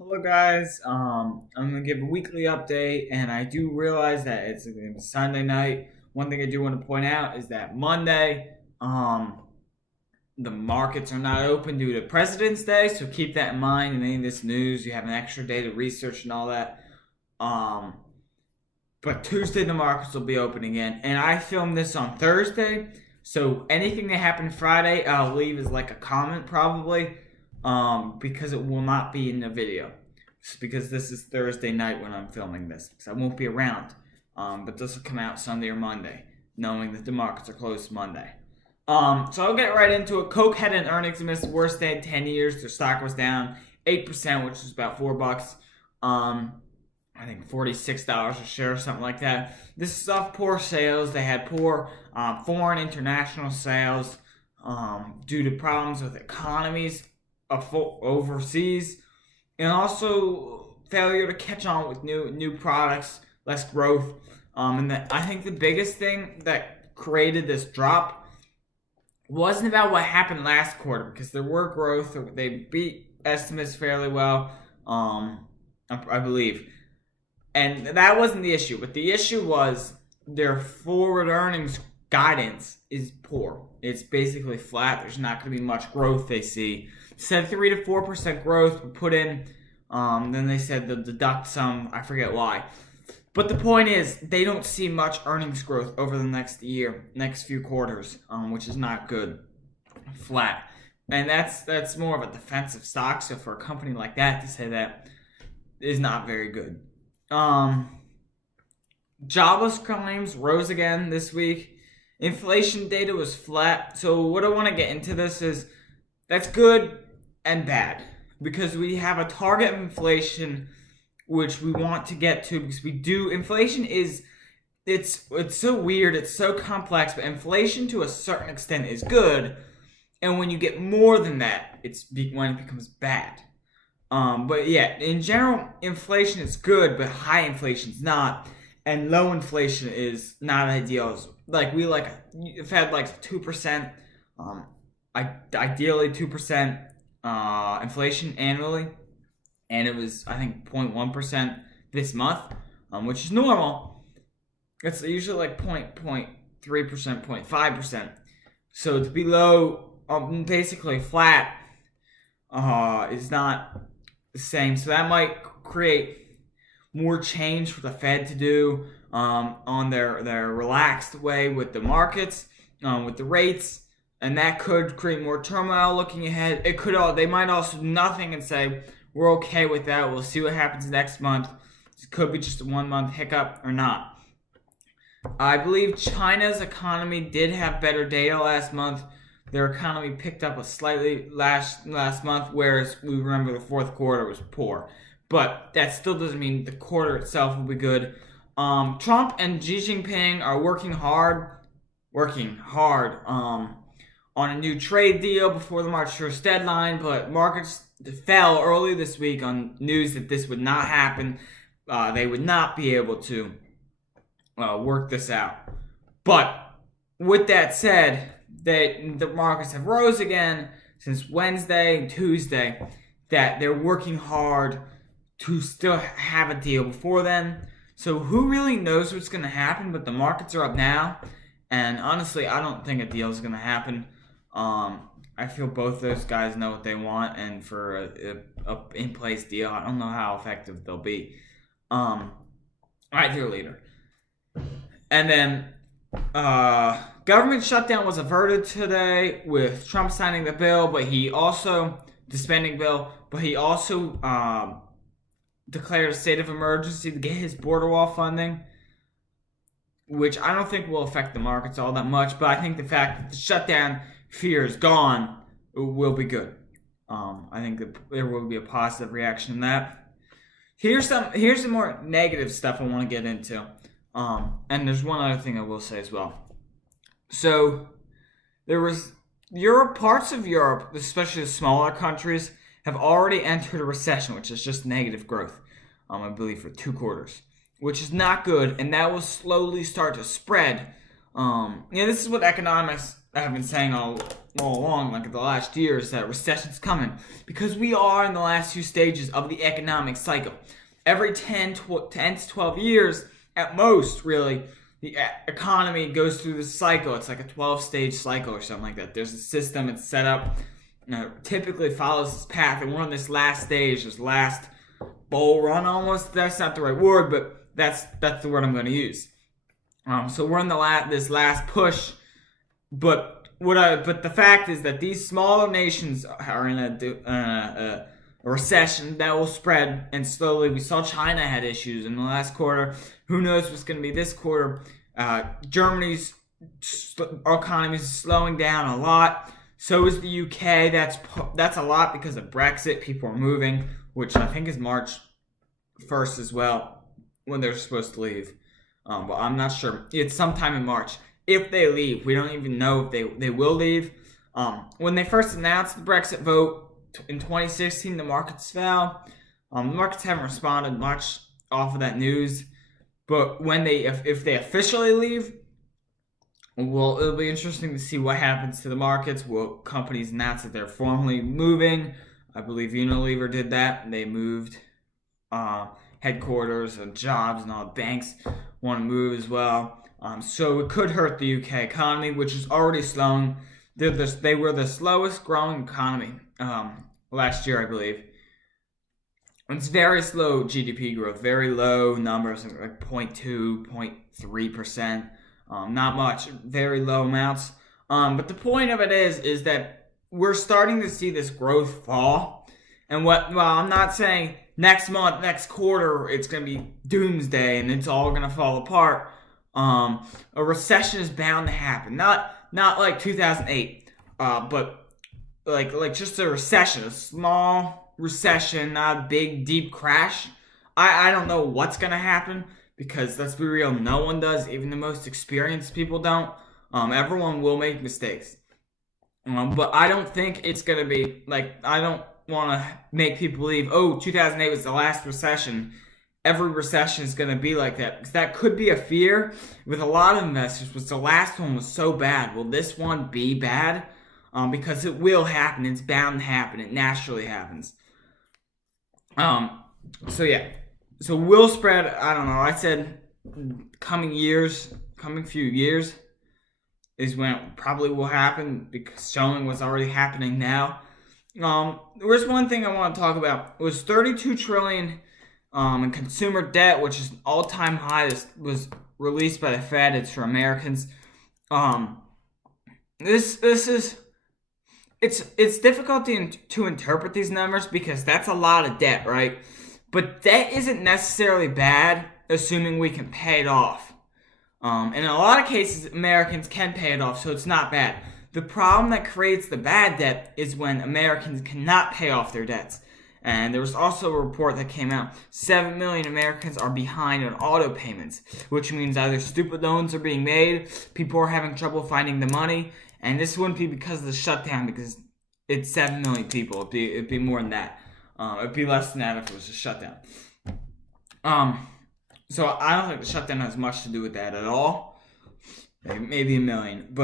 Hello guys, I'm gonna give a weekly update, and I do realize that it's Sunday night. One thing I do want to point out is that Monday, the markets are not open due to President's Day, so keep that in mind in any of this news. You have an extra day to research and all that. Um, but Tuesday the markets will be open again, and I filmed this on Thursday, so anything that happened Friday, I'll leave as like a comment probably, because it will not be in the video. It's because this is Thursday night when I'm filming this, because I won't be around. But this will come out Sunday or Monday, knowing that the markets are closed Monday. So I'll get right into it. Coke had an earnings miss, the worst day in 10 years. Their stock was down 8%, which is about $4. I think $46 a share or something like that. This is off poor sales. They had poor foreign international sales due to problems with economies overseas, and also failure to catch on with new products, less growth. I think the biggest thing that created this drop wasn't about what happened last quarter, because there were growth. They beat estimates fairly well, I believe. And that wasn't the issue. But the issue was their forward earnings guidance is poor. It's basically flat. There's not going to be much growth they see. Said 3 to 4% growth would put in. Then they said they'll deduct some. I forget why. But the point is, they don't see much earnings growth over the next year, next few quarters, which is not good. Flat. And that's more of a defensive stock. So for a company like that to say that is not very good. Jobless claims rose again this week. Inflation data was flat. So what I want to get into this is that's good and bad, because we have a target of inflation which we want to get to, because inflation is it's so weird, it's so complex, but inflation to a certain extent is good, and when you get more than that, it's when it becomes bad. But yeah, in general, inflation is good, but high inflation is not, and low inflation is not ideal. Like if had like 2%, ideally 2% inflation annually, and it was I think 0.1% this month, which is normal. It's usually like 0.3%, 0.5%. So to be low, basically flat, is not the same. So that might create more change for the Fed to do on their relaxed way with the markets, with the rates, and that could create more turmoil looking ahead. They might also do nothing and say we're okay with that. We'll see what happens next month. It could be just a 1 month hiccup or not. I believe China's economy did have better data last month. Their economy picked up a slightly last month, whereas we remember the fourth quarter was poor. But that still doesn't mean the quarter itself will be good. Trump and Xi Jinping are working hard on a new trade deal before the March 1st deadline, but markets fell early this week on news that this would not happen. They would not be able to work this out. But with that said, the markets have rose again since Wednesday and Tuesday, that they're working hard to still have a deal before then. So who really knows what's going to happen, but the markets are up now, and honestly, I don't think a deal is going to happen. I feel both those guys know what they want, and for a in-place deal, I don't know how effective they'll be. Right here later. And then government shutdown was averted today with Trump signing the bill, the spending bill, but he also declared a state of emergency to get his border wall funding, which I don't think will affect the markets all that much, but I think the fact that the shutdown fear is gone will be good. I think that there will be a positive reaction to that. Here's some more negative stuff I want to get into. And there's one other thing I will say as well. So there was parts of Europe, especially the smaller countries, have already entered a recession, which is just negative growth, I believe, for 2 quarters, which is not good, and that will slowly start to spread. This is what economics have been saying all along, like the last year, is that recession's coming because we are in the last few stages of the economic cycle. Every 10 to 12 years, at most, really, the economy goes through this cycle. It's like a 12-stage cycle or something like that. There's a system, it's set up, typically follows this path, and we're on this last stage, this last bull run almost. That's not the right word, but that's the word I'm going to use. So we're in this last push, but the fact is that these smaller nations are in a recession that will spread, and slowly we saw China had issues in the last quarter. Who knows what's going to be this quarter? Germany's economy is slowing down a lot. So is the UK. That's a lot because of Brexit. People are moving, which I think is March 1st as well, when they're supposed to leave. But I'm not sure. It's sometime in March. If they leave, we don't even know if they will leave. When they first announced the Brexit vote in 2016, the markets fell. The markets haven't responded much off of that news. But when if they officially leave, well, it'll be interesting to see what happens to the markets. Will companies announce that they're formally moving? I believe Unilever did that. They moved headquarters and jobs, and all the banks want to move as well. So it could hurt the UK economy, which is already slowing. They were the slowest growing economy last year, I believe. It's very slow GDP growth, very low numbers, like 0.2, 0.3%. Not much, very low amounts. But the point of it is that we're starting to see this growth fall. And I'm not saying next month, next quarter, it's going to be doomsday and it's all going to fall apart. A recession is bound to happen. Not like 2008, but like just a recession, a small recession, not a big, deep crash. I don't know what's going to happen because, let's be real, no one does. Even the most experienced people don't. Everyone will make mistakes. But I don't think it's going to be, I don't want to make people believe, 2008 was the last recession. Every recession is going to be like that. Because that could be a fear with a lot of investors. Was the last one was so bad. Will this one be bad? Because it will happen. It's bound to happen. It naturally happens. So will spread, I don't know. I said coming few years is when it probably will happen, because showing what's already happening now. There's one thing I want to talk about. It was $32 trillion in consumer debt, which is an all-time high. This was released by the Fed. It's for Americans. It's difficult to interpret these numbers because that's a lot of debt, right? But debt isn't necessarily bad, assuming we can pay it off. In a lot of cases, Americans can pay it off, so it's not bad. The problem that creates the bad debt is when Americans cannot pay off their debts. And there was also a report that came out, 7 million Americans are behind on auto payments, which means either stupid loans are being made, people are having trouble finding the money, and this wouldn't be because of the shutdown, because it's 7 million people. It'd be more than that. It'd be less than that if it was a shutdown. So I don't think the shutdown has much to do with that at all. Maybe a million,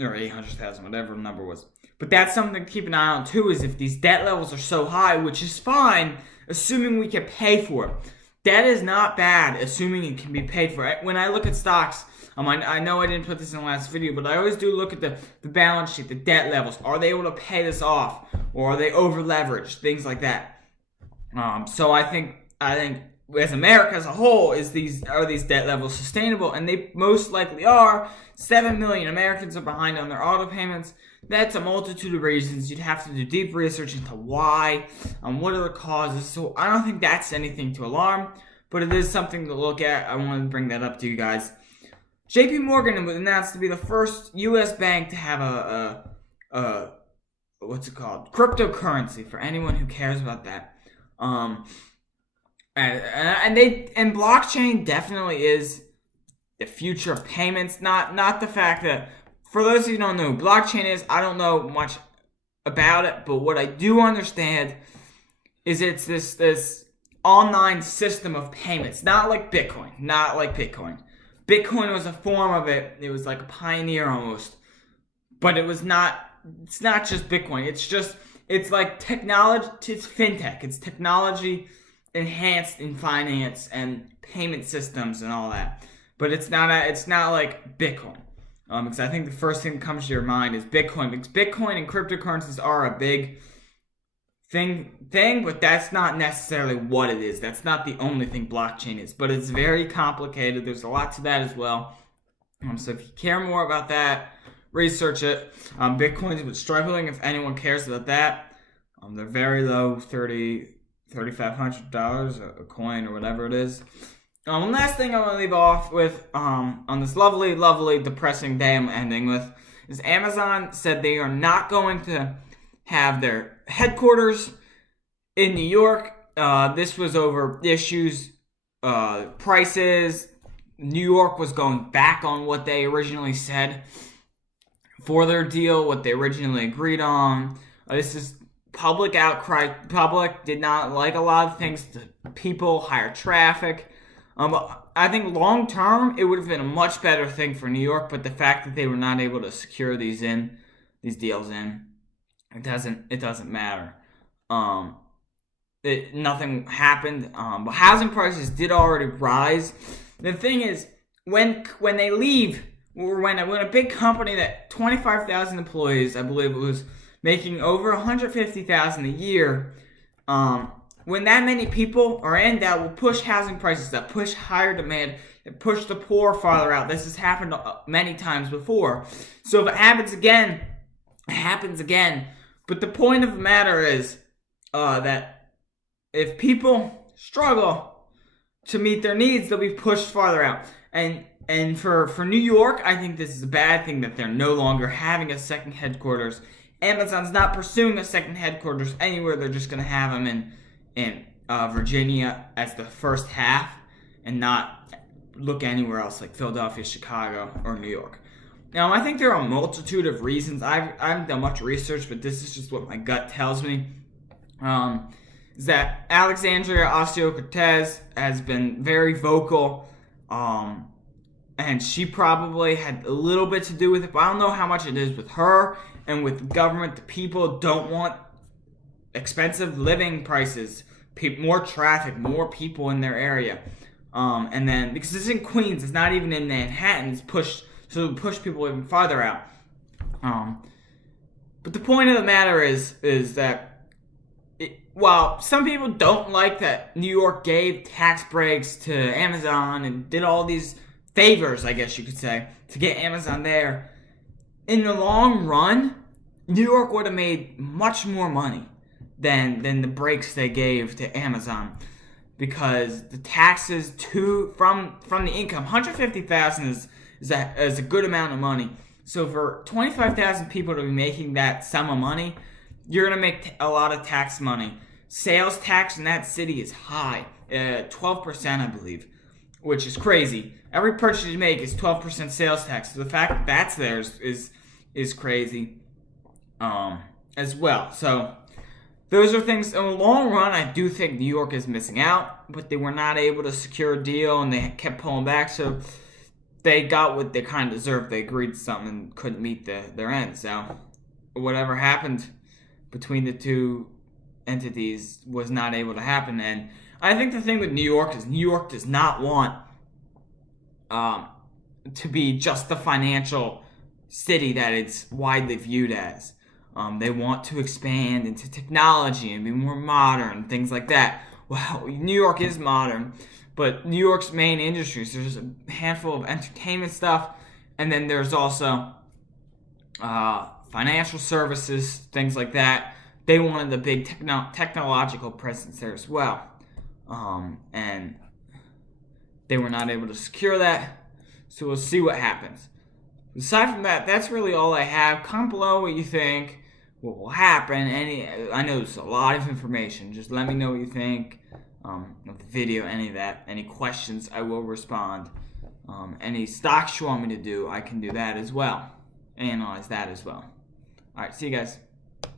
or 800,000, whatever the number was. But that's something to keep an eye on too, is if these debt levels are so high, which is fine, assuming we can pay for it. Debt is not bad, assuming it can be paid for. When I look at stocks, I know I didn't put this in the last video, but I always do look at the balance sheet, the debt levels. Are they able to pay this off? Or are they over leveraged? Things like that. So I think as America as a whole, are these debt levels sustainable? And they most likely are. 7 million Americans are behind on their auto payments. That's a multitude of reasons. You'd have to do deep research into why, what are the causes. So I don't think that's anything to alarm, but it is something to look at. I wanted to bring that up to you guys. JP Morgan was announced to be the first U.S. bank to have a what's it called? Cryptocurrency, for anyone who cares about that. And blockchain definitely is the future of payments. Not the fact that, for those of you who don't know who blockchain is, I don't know much about it, but what I do understand is it's this online system of payments, not like Bitcoin. Bitcoin was a form of it. It was like a pioneer almost, but it was not not just Bitcoin. It's like technology. It's fintech. It's technology enhanced in finance and payment systems and all that. But it's not like Bitcoin. Because I think the first thing that comes to your mind is Bitcoin. Because Bitcoin and cryptocurrencies are a big thing, but that's not necessarily what it is. That's not the only thing blockchain is. But it's very complicated. There's a lot to that as well. So if you care more about that, research it. Bitcoin's struggling if anyone cares about that. They're very low, $3,500 a coin or whatever it is. One last thing I want to leave off with on this lovely, lovely, depressing day I'm ending with is Amazon said they are not going to have their headquarters in New York. This was over issues, prices. New York was going back on what they originally said for their deal, what they originally agreed on. This is public outcry. Public did not like a lot of things. People, higher traffic. I think long term it would have been a much better thing for New York, but the fact that they were not able to secure these deals in, it doesn't matter. Nothing happened. But housing prices did already rise. The thing is, when they leave, when a big company that 25,000 employees, I believe it was, making over $150,000 a year, when that many people are in, that will push housing prices, that push higher demand, that push the poor farther out. This has happened many times before. So if it happens again, it happens again. But the point of the matter is that if people struggle to meet their needs, they'll be pushed farther out. And for New York, I think this is a bad thing that they're no longer having a second headquarters. Amazon's not pursuing a second headquarters anywhere. They're just going to have them in Virginia as the first half and not look anywhere else like Philadelphia, Chicago, or New York. Now, I think there are a multitude of reasons. I haven't done much research, but this is just what my gut tells me. Is that Alexandria Ocasio-Cortez has been very vocal, and she probably had a little bit to do with it, but I don't know how much it is with her and with the government. The people don't want expensive living prices, more traffic, more people in their area. And then, because it's in Queens, it's not even in Manhattan, it's pushed, so it'll push people even farther out. But the point of the matter is that while some people don't like that New York gave tax breaks to Amazon and did all these favors, I guess you could say, to get Amazon there, in the long run, New York would have made much more money than the breaks they gave to Amazon, because the taxes from the income, $150,000 is a good amount of money. So for 25,000 people to be making that sum of money, you're gonna make a lot of tax money. Sales tax in that city is high, 12%, I believe, which is crazy. Every purchase you make is 12% sales tax. So the fact that that's there is crazy, as well. So those are things in the long run. I do think New York is missing out, but they were not able to secure a deal and they kept pulling back. So they got what they kind of deserved. They agreed to something and couldn't meet their end. So whatever happened between the two entities was not able to happen. And I think the thing with New York is New York does not want to be just the financial city that it's widely viewed as. They want to expand into technology and be more modern, things like that. Well, New York is modern, but New York's main industries, there's a handful of entertainment stuff, and then there's also financial services, things like that. They wanted a big technological presence there as well. And they were not able to secure that, so we'll see what happens. Aside from that, that's really all I have. Comment below what you think, what will happen. I know there's a lot of information. Just let me know what you think of the video, any of that. Any questions, I will respond. Any stocks you want me to do, I can do that as well. Analyze that as well. Alright, see you guys.